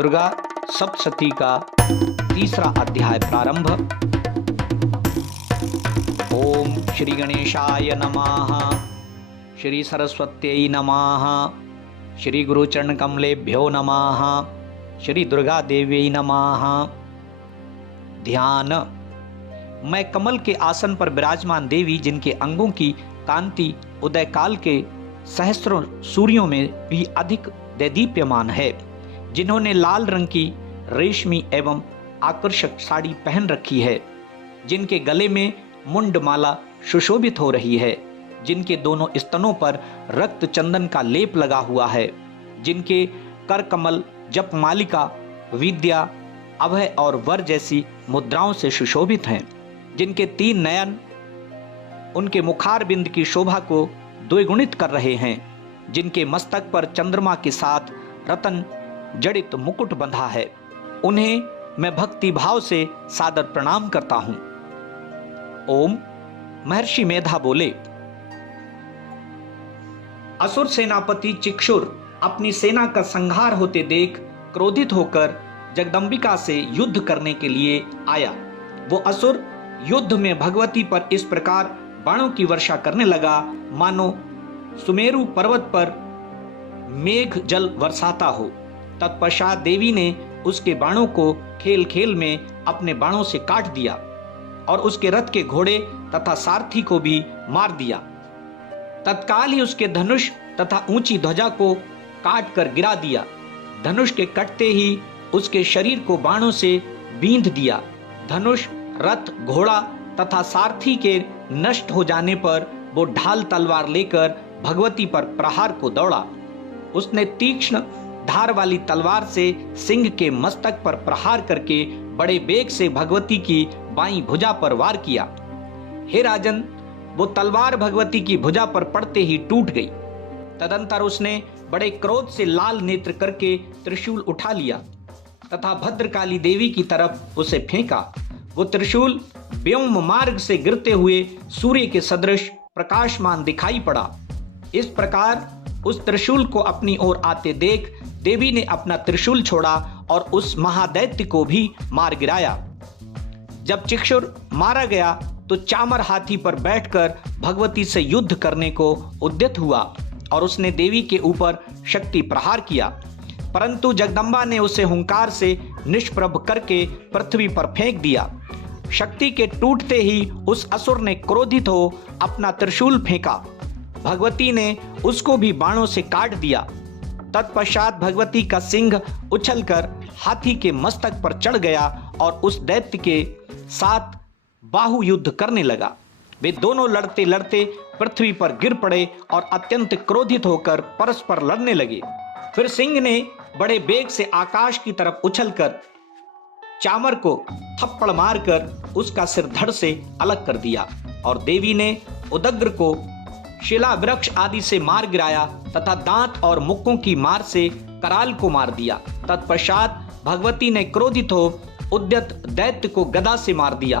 दुर्गा सप्तशती का तीसरा अध्याय प्रारंभ। ओम श्री गणेशाय नमः, श्री सरस्वत्यै नमः, श्री गुरुचरण कमलेभ्यो नमः, श्री दुर्गा देव्यै नमः। ध्यान। मैं कमल के आसन पर विराजमान देवी, जिनके अंगों की कांति उदय काल के सहस्रों सूर्यों में भी अधिक दैदीप्यमान है, जिन्होंने लाल रंग की रेशमी एवं आकर्षक साड़ी पहन रखी है, जिनके गले में मुंडमाला सुशोभित हो रही है, जिनके दोनों स्तनों पर रक्त चंदन का लेप लगा हुआ है, जिनके कर कमल जप मालिका, विद्या, अभय और वर जैसी मुद्राओं से सुशोभित हैं, जिनके 3 नयन उनके मुखारबिंद की शोभा को द्विगुणित कर रहे हैं, जिनके मस्तक पर चंद्रमा के साथ रतन जड़ित मुकुट बंधा है, उन्हें मैं भक्ति भाव से सादर प्रणाम करता हूं। ओम। महर्षि मेधा बोले, असुर सेनापति चिक्षुर अपनी सेना का संहार होते देख क्रोधित होकर जगदंबिका से युद्ध करने के लिए आया। वो असुर युद्ध में भगवती पर इस प्रकार बाणों की वर्षा करने लगा, मानो सुमेरु पर्वत पर मेघ जल बरसाता हो। तत्पश्चात देवी ने उसके बाणों को खेल खेल में अपने बाणों से काट दिया और उसके रथ के घोड़े तथा सारथी को भी मार दिया। तत्काल ही उसके धनुष तथा ऊंची ध्वजा को काट कर गिरा दिया। धनुष के कटते ही उसके शरीर को बाणों से बींध दिया। धनुष, रथ, घोड़ा तथा सारथी के नष्ट हो जाने पर वो ढाल तलवार लेकर भगवती पर प्रहार को दौड़ा। उसने तीक्ष्ण धार वाली तलवार से सिंह के मस्तक पर प्रहार करके बड़े वेग से भगवती की बाईं भुजा पर वार किया। हे राजन, वो तलवार भगवती की भुजा पर पड़ते ही टूट गई। तदंतर उसने बड़े क्रोध से लाल नेत्र करके त्रिशूल उठा लिया तथा भद्रकाली देवी की तरफ उसे फेंका। वो त्रिशूल व्योम मार्ग से गिरते हुए सूर्य के सदृश प्रकाशमान दिखाई पड़ा। इस प्रकार उस त्रिशूल को अपनी ओर आते देख देवी ने अपना त्रिशूल छोड़ा और उस महादैत्य को भी मार गिराया। जब चिक्षुर मारा गया तो चामर हाथी पर बैठकर भगवती से युद्ध करने को उद्यत हुआ और उसने देवी के ऊपर शक्ति प्रहार किया, परंतु जगदम्बा ने उसे हुंकार से निष्प्रभ करके पृथ्वी पर फेंक दिया। शक्ति के टूटते ही उस असुर ने क्रोधित हो अपना त्रिशूल फेंका। भगवती ने उसको भी बाणों से काट दिया। तत्पश्चात भगवती का सिंह उछलकर हाथी के मस्तक पर चढ़ गया और उस दैत्य के साथ बाहु युद्ध करने लगा। वे दोनों लड़ते लड़ते पृथ्वी पर गिर पड़े और अत्यंत क्रोधित होकर परस्पर लड़ने लगे। फिर सिंह ने बड़े वेग से आकाश की तरफ उछलकर चामर को थप्पड़ मारकर उसका सिर धड़ से अलग कर दिया और देवी ने उदग्र को शिला वृक्ष आदि से मार गिराया तथा दांत और मुक्कों की मार से कराल को मार दिया। तत्पश्चात भगवती ने क्रोधित हो उद्यत दैत्य को गदा से मार दिया।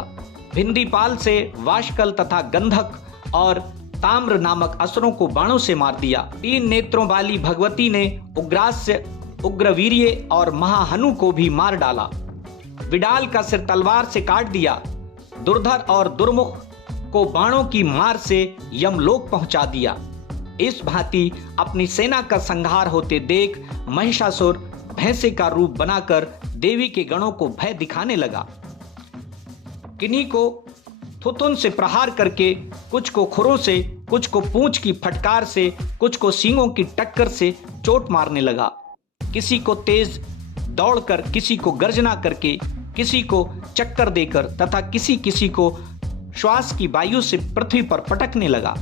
भिंदीपाल से वाशकल तथा गंधक और ताम्र नामक असुरों को बाणों से मार दिया। 3 नेत्रों वाली भगवती ने उग्रास्य, उग्रवीर्य और महाहनु को भी मार डाला। विडाल का सिर तलवार से काट दिया। दुर्धर और दुर्मुख को बाणों की मार से यमलोक पहुंचा दिया। इस भांति अपनी सेना का संहार होते देख महिषासुर भैंसे का रूप बनाकर देवी के गणों को भय दिखाने लगा। किन्हीं को थुथुन से प्रहार करके, कुछ को खुरों से, कुछ को पूंछ की फटकार से, कुछ को सींगों की टक्कर से चोट मारने लगा। किसी को तेज दौड़कर, किसी को गर्जना करके, किसी को चक्कर देकर तथा किसी किसी को श्वास की वायु से पृथ्वी पर पटकने लगा।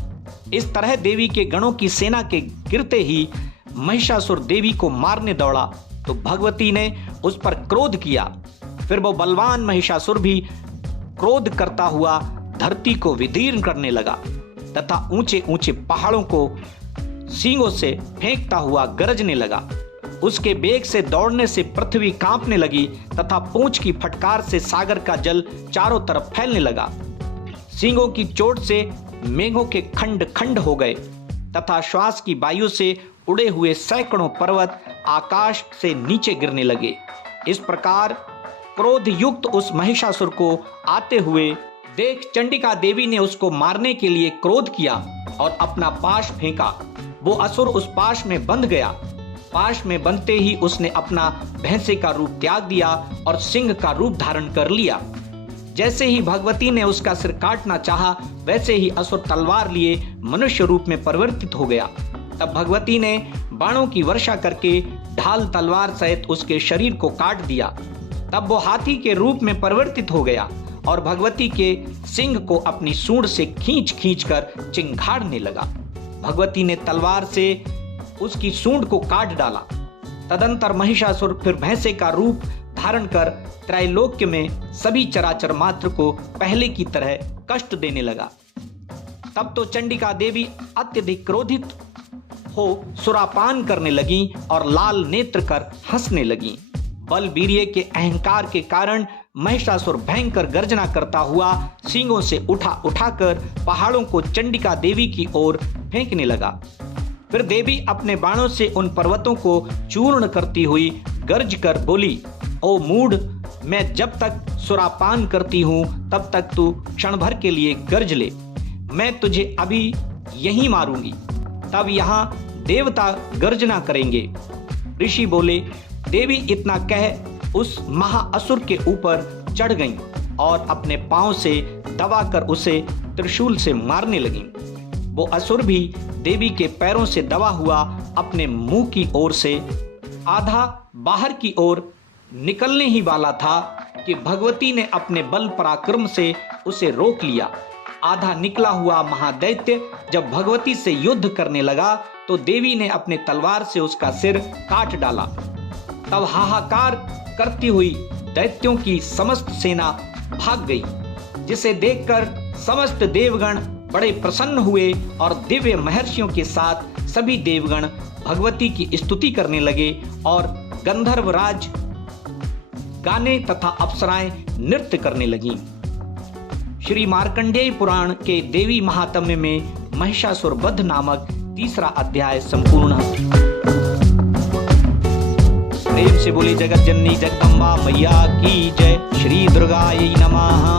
इस तरह देवी के गणों की सेना के गिरते ही महिषासुर देवी को मारने दौड़ा तो भगवती ने उस पर क्रोध किया। फिर वो बलवान महिषासुर भी क्रोध करता हुआ धरती को विदीर्ण करने लगा तथा ऊंचे ऊंचे पहाड़ों को सींगों से फेंकता हुआ गरजने लगा। उसके वेग से दौड़ने से पृथ्वी कांपने लगी तथा पूंछ की फटकार से सागर का जल चारों तरफ फैलने लगा। सींगों की चोट से मेघों के खंड खंड हो गए तथा श्वास की वायु से उड़े हुए सैकड़ों पर्वत आकाश से नीचे गिरने लगे। इस प्रकार क्रोध युक्त उस महिषासुर को आते हुए देख चंडिका देवी ने उसको मारने के लिए क्रोध किया और अपना पाश फेंका। वो असुर उस पाश में बंध गया। पाश में बंधते ही उसने अपना भैंसे का रूप त्याग दिया और सिंह का रूप धारण कर लिया। जैसे ही भगवती ने उसका सिर काटना चाहा, वैसे ही असुर तलवार लिए मनुष्य रूप में परिवर्तित हो गया। तब भगवती ने बाणों की वर्षा करके ढाल तलवार सहित उसके शरीर को काट दिया। तब वो हाथी के रूप में परिवर्तित हो गया और भगवती के सिंह को अपनी सूंड से खींच खींच कर चिंघाड़ने लगा। भगवती ने तलवार से उसकी सूंड को काट डाला। तदंतर महिषासुर फिर भैंसे का रूप धारण कर त्रैलोक्य में सभी चराचर मात्र को पहले की तरह कष्ट देने लगा। तब तो चंडिका देवी अत्यधिक क्रोधित हो सुरापान करने लगी और लाल नेत्र कर हंसने लगी। बल वीर्य के अहंकार के कारण महिषासुर भयंकर गर्जना करता हुआ सींगों से उठाकर पहाड़ों को चंडिका देवी की ओर फेंकने लगा। फिर देवी अपने बाणों से उन पर्वतों को चूर्ण करती हुई गर्ज कर बोली, ओ मूढ़, मैं जब तक सुरापान करती हूं तब तक तू क्षण भर के लिए गर्ज ले, मैं तुझे अभी यहीं मारूंगी। तब यहाँ देवता गर्जना करेंगे। ऋषि बोले, देवी इतना कह उस महाअसुर के ऊपर चढ़ गईं और अपने पांव से दबाकर उसे त्रिशूल से मारने लगीं। वो असुर भी देवी के पैरों से दबा हुआ अपने मुंह की ओर से आधा बाहर की ओर निकलने ही वाला था कि भगवती ने अपने बल पराक्रम से उसे रोक लिया। आधा निकला हुआ महादैत्य जब भगवती से युद्ध करने लगा तो देवी ने अपने तलवार से उसका सिर काट डाला। तब हाहाकार करती हुई दैत्यों की समस्त सेना भाग गई, जिसे देखकर समस्त देवगण बड़े प्रसन्न हुए और दिव्य महर्षियों के साथ सभी देवगण भगवती की स्तुति करने लगे और गंधर्वराज गाने तथा अप्सराएं नृत्य करने लगीं। श्री मार्कंडेय पुराण के देवी महात्म्य में महिषासुर वध नामक तीसरा अध्याय संपूर्ण। प्रेम से बोली जगत जननी जगदम्बा मैया की जय। श्री दुर्गायै नमः।